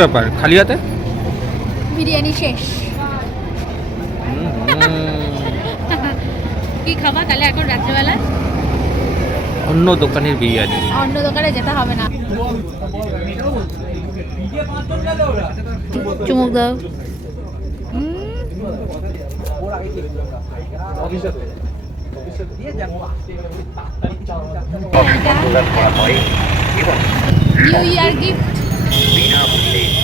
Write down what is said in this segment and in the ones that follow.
ব্যাপার? খালি হাতে? বিরিয়ানি শেষ। কি খাবা তাহলে এখন রাত্রেবেলা? অন্য দোকানের বিরিয়ানি। অন্য দোকানে যেতে হবে না। চুমুক দাও। New year gift Bina Hussein.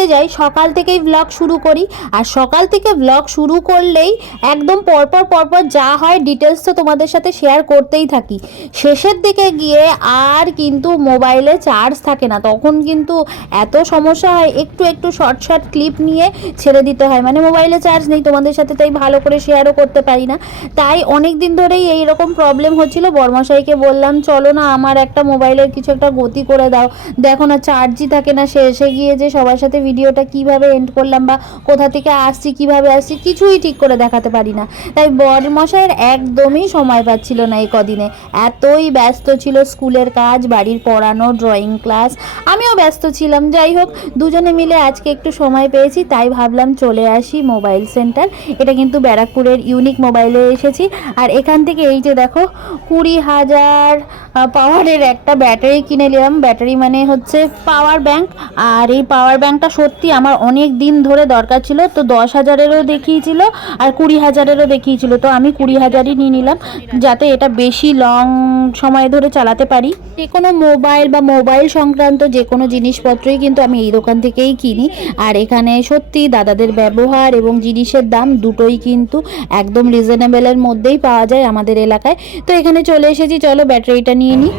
ঘুরতে যাই, সকাল থেকেই ব্লগ শুরু করি। আর সকাল থেকে ব্লগ শুরু করলেই একদম পরপর পরপর যা হয় ডিটেলস তো তোমাদের সাথে শেয়ার করতেই থাকি। শেষের দিকে গিয়ে আর কিন্তু মোবাইলে চার্জ থাকে না। তখন কিন্তু এত সমস্যা হয়, একটু একটু শর্ট শর্ট ক্লিপ নিয়ে ছেড়ে দিতে হয়। মানে মোবাইলে চার্জ নেই তোমাদের সাথে, তাই ভালো করে শেয়ারও করতে পারি না। তাই অনেক দিন ধরেই এই রকম প্রবলেম হচ্ছিল। বর্মশাইকে বললাম, চলো না, আমার একটা মোবাইলের কিছু একটা গতি করে দাও। দেখো না চার্জই থাকে না। শেষে গিয়ে যে সবার সাথে ভিডিওটা কীভাবে এন্ড করলাম বা কোথা থেকে আসছি, কীভাবে আসছি কিছুই ঠিক করে দেখাতে পারি না। তাই বরমশাইয়ের একদমই সময় পাচ্ছিল না এই কদিনে। এতই ব্যস্ত ছিল স্কুলের কাজ, বাড়ির পড়ানো ড্রয়িং ক্লাস আমিও ব্যস্ত ছিলাম। যাই হোক, দুজনে মিলে আজকে একটু সময় পেয়েছি, তাই ভাবলাম চলে আসি মোবাইল সেন্টার। এটা কিন্তু ব্যারাকপুরের ইউনিক মোবাইলে এসেছি। আর এখান থেকে এই যে দেখো, কুড়ি হাজার পাওয়ারের একটা ব্যাটারি কিনে নিলাম। ব্যাটারি মানে হচ্ছে পাওয়ার ব্যাংক আর এই পাওয়ার ব্যাংকটা সত্যি আমার অনেক দিন ধরে দরকার ছিল, তো দশ হাজারেরও দেখিয়েছিল আর কুড়ি হাজারেরও দেখিয়েছিল, তো আমি কুড়ি হাজারই নিয়ে নিলাম যাতে এটা বেশি লং সময় ধরে চালাতে পারি। যে কোনো মোবাইল বা মোবাইল সংক্রান্ত যে কোনো জিনিসপত্রই কিন্তু আমি এই দোকান থেকেই কিনি। আর এখানে সত্যি দাদাদের ব্যবহার এবং জিনিসের দাম দুটোই কিন্তু একদম রিজনেবলের মধ্যেই পাওয়া যায় আমাদের এলাকায়। তো এখানে চলে এসেছি, চলো ব্যাটারিটা নিয়ে নিই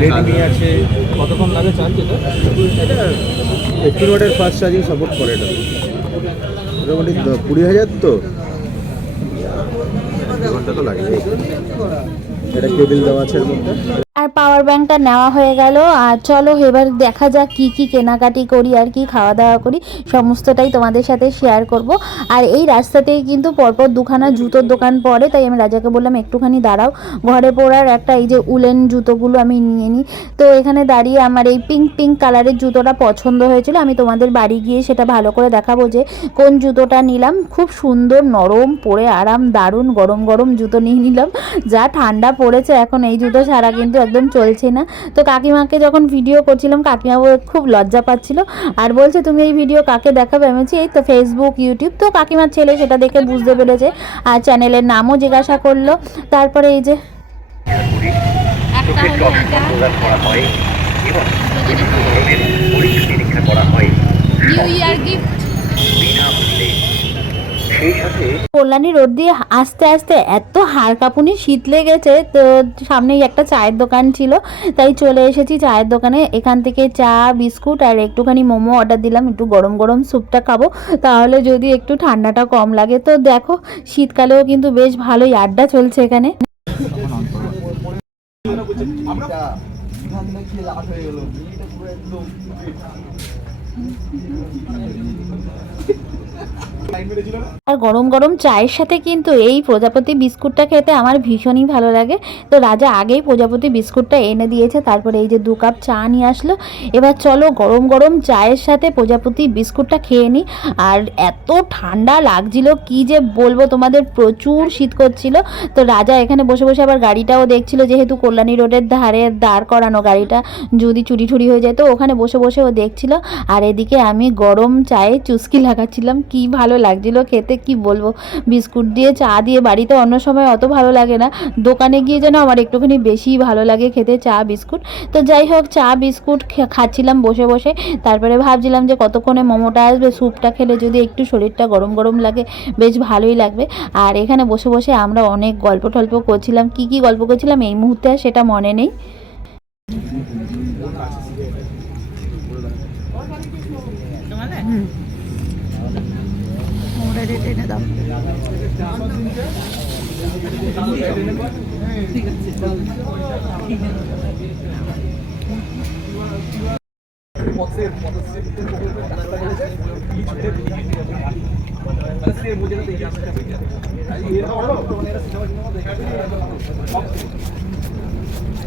রেডমি আছে কতক্ষণ লাগে চার্জ এটা এইটটিন ওয়াটের ফাস্ট চার্জিং সাপোর্ট করে এটা মোটামুটি কুড়ি হাজার তো? ঘণ্টা তো লাগে এটা কেবিল দেওয়া আছে এর মধ্যে? আর পাওয়ার ব্যাংকটা নেওয়া হয়ে গেল। আর চলো এবার দেখা যাক কি কি কেনাকাটি করি আর কি খাওয়া দাওয়া করি। সমস্তটাই তোমাদের সাথে শেয়ার করব। আর এই রাস্তাতেই কিন্তু পরপর দুখানা জুতোর দোকান পড়ে, তাই আমি রাজাকে বললাম, একটুখানি দাঁড়াও। ঘরে পরার একটা এই যে উলেন জুতোগুলো আমি নিয়ে নিই। তো এখানে দাঁড়িয়ে আমার এই পিঙ্ক পিঙ্ক কালারের জুতোটা পছন্দ হয়েছিল। আমি তোমাদের বাড়ি গিয়ে সেটা ভালো করে দেখাবো যে কোন জুতোটা নিলাম। খুব সুন্দর, নরম, পরে আরাম, দারুণ, গরম গরম জুতো নিয়ে নিলাম। যা ঠান্ডা পড়েছে, এখন এই জুতো ছাড়া কিন্তু একদম চলছে না। তো কাকিমাকে যখন ভিডিও করছিলাম কাকিমা খুব লজ্জা পাচ্ছিল। আর বলছে তুমি এই ভিডিও কাকে দেখাবে? আমি বলছি এই তো ফেসবুক ইউটিউব তো কাকিমার ছেলে সেটা দেখে বুঝতে পেরেছে। আর চ্যানেলের নামও জিজ্ঞাসা করল। তারপরে এই যে একটা হলো এটা। নিউ কল্যাণী রোড দিয়ে আস্তে আস্তে এত হাড় কাঁপুনি শীত লেগেছে তো সামনেই একটা চায়ের দোকান ছিল তাই চলে এসেছি চায়ের দোকানে। এখান থেকে চা বিস্কুট আর একটুখানি মোমো অর্ডার দিলাম একটু গরম গরম স্যুপটা খাব। তাহলে যদি একটু ঠান্ডাটা কম লাগে। তো দেখো শীতকালেও কিন্তু বেশ ভালোই আড্ডা চলছে এখানে। লাইন মেরেছিল না? আর গরম গরম চায়ের সাথে কিন্তু এই প্রজাপতি বিস্কুটটা খেতে আমার ভীষণই ভালো লাগে। তো রাজা আগেই প্রজাপতি বিস্কুটটা এনে দিয়েছে, তারপরে এই যে দু কাপ চা নিয়ে আসলো। এবার চলো গরম গরম চায়ের সাথে প্রজাপতি বিস্কুটটা খেয়ে নিই আর এত ঠান্ডা লাগছিল, কি যে বলব তোমাদের, প্রচুর শীত করছিল। তো রাজা এখানে বসে বসে আবার গাড়িটাও দেখছিল, যেহেতু কল্যাণী রোডের ধারে দাঁড় করানো গাড়িটা, যদি চুরি ঠুরি হয়ে যায়। তো ওখানে বসে বসে ও দেখছিল। আর এদিকে আমি গরম চায়ে চুস্কি লাগাচ্ছিলাম, কি ভালো লাগছিল খেতে কি বলব? বিস্কুট দিয়ে চা দিয়ে বাড়িতে অন্য সময় অত ভালো লাগে না। দোকানে গিয়ে যেন আমার একটুখানি বেশিই ভালো লাগে খেতে চা, বিস্কুট। তো যাই হোক, চা, বিস্কুট খাচ্ছিলাম বসে বসে। তারপরে ভাবছিলাম যে কতক্ষণে মোমোটা আসবে, স্যুপটা খেলে যদি একটু শরীরটা গরম গরম লাগে, বেশ ভালোই লাগবে। আর এখানে বসে বসে আমরা অনেক গল্প টল্প করছিলাম। কি কি গল্প করছিলাম এই মুহূর্তে সেটা মনে নেই। দাও বুঝে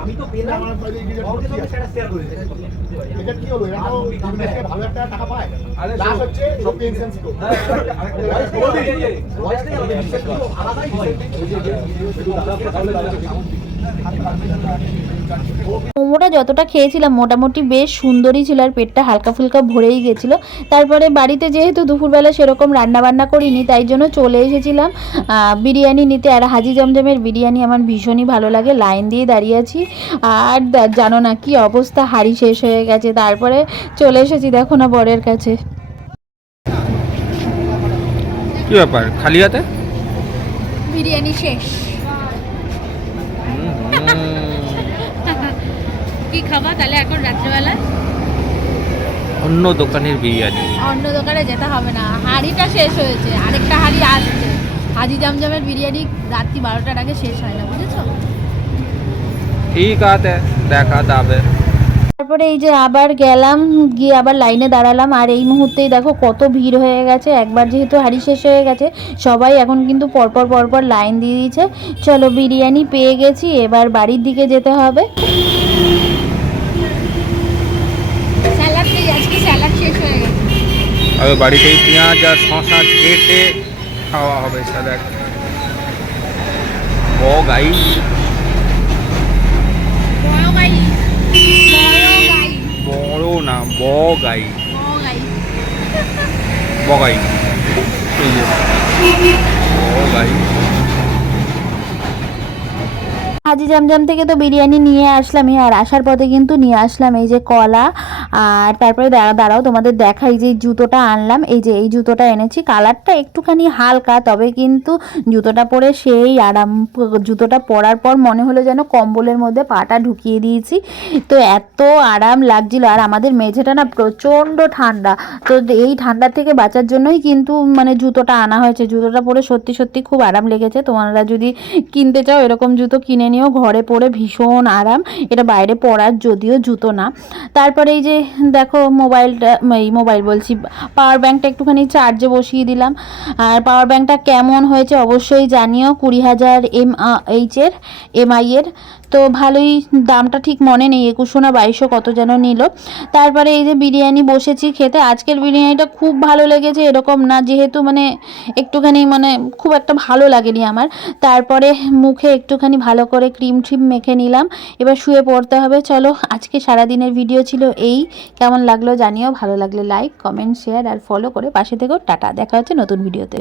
আমি তো পেলাম এটা কি হলো তো থেকে ভালো একটা টাকা পায় লাস্ট হচ্ছে সব পেনশন ছিল আলাদাই হয় মোমোটা যতটা খেয়েছিলাম মোটামুটি বেশ সুন্দরই ছিল আর পেটটা হালকা ফুলকা ভরেই গেছিল। তারপরে বাড়িতে যেহেতু দুপুরবেলা সেরকম রান্না বান্না করিনি তাই জন্য চলে এসেছিলাম। বিরিয়ানি নিতে। আর হাজি জমজমের বিরিয়ানি আমার ভীষণই ভালো লাগে লাইন দিয়ে দাঁড়িয়ে আছি। আর জানো না কি অবস্থা হাড়ি শেষ হয়ে গেছে। তারপরে চলে এসেছি দেখো না বরের কাছে। কি ব্যাপার? খালি হাতে? বিরিয়ানি শেষ। কি খাবা তাহলে এখন রাত্রেবেলা? অন্য দোকানের বিরিয়ানি। অন্য দোকানে যেতে হবে না। হাঁড়িটা শেষ হয়েছে আরেকটা হাঁড়ি আসছে। হাজি জমজমের বিরিয়ানি রাত্রি বারোটার আগে শেষ হয় না বুঝেছ? ঠিক আছে দেখা যাবে। তারপরে এই যে আবার গেলাম গিয়ে আবার লাইনে দাঁড়ালাম আর এই মুহূর্তেই দেখো কত ভিড় হয়ে গেছে। একবার যেহেতু হাড়ি শেষ হয়ে গেছে সবাই এখন কিন্তু পরপর পরপর লাইন দিয়ে দিয়েছে। চলো বিরিয়ানি পেয়ে গেছি এবার বাড়ির দিকে যেতে হবে স্যালাড নেই আজকে স্যালাড শেষ হয়ে গেছে তবে বাড়িতেই পেঁয়াজ আর শশা কেটে খাওয়া হবে ও গাই বড় না বগাই এই যে, ব গাই। হাজি জামজাম থেকে তো বিরিয়ানি নিয়ে আসলামই, আর আসার পথে কিন্তু নিয়ে আসলাম, এই যে কলা আর তারপরে দাঁড়া দাঁড়াও, তোমাদের দেখাই যে জুতোটা আনলাম। এই যে এই জুতোটা এনেছি, কালারটা একটুখানি হালকা, তবে কিন্তু জুতোটা পরে সেই আরাম, জুতোটা পরার পর মনে হলো যেন কম্বলের মধ্যে পাটা ঢুকিয়ে দিয়েছি। তো এত আরাম লাগছিল, আর আমাদের মেঝেটা না প্রচণ্ড ঠান্ডা। তো এই ঠান্ডা থেকে বাঁচার জন্যই কিন্তু মানে জুতোটা আনা হয়েছে। জুতোটা পরে সত্যি সত্যি খুব আরাম লেগেছে। তোমরা যদি কিনতে চাও এরকম জুতো কিনে নিও, ঘরে পরে ভীষণ আরাম। এটা বাইরে পরার যদিও জুতো না। তারপরে এই যে দেখো মোবাইলটা, এই মোবাইল বলছি পাওয়ার ব্যাঙ্কটা একটুখানি চার্জে বসিয়ে দিলাম। আর পাওয়ার ব্যাঙ্কটা কেমন হয়েছে অবশ্যই জানিও, কুড়ি হাজার এম এইচের এমআইয়ের তো ভালোই দামটা ঠিক মনে নেই একুশো না বাইশশো কত যেন নিল। তারপরে এই যে বিরিয়ানি বসেছি খেতে, আজকের বিরিয়ানিটা খুব ভালো লেগেছে, এরকম না যেহেতু মানে একটুখানি মানে খুব একটা ভালো লাগেনি আমার। তারপরে মুখে একটুখানি ভালো করে ক্রিম ট্রিম মেখে নিলাম, এবার শুয়ে পড়তে হবে। চলো, আজকে সারাদিনের ভিডিও ছিল এই। কেমন লাগল জানিও, ভালো লাগলে লাইক কমেন্ট শেয়ার আর ফলো করে পাশে থেকেও টাটা। দেখা হচ্ছে নতুন ভিডিওতে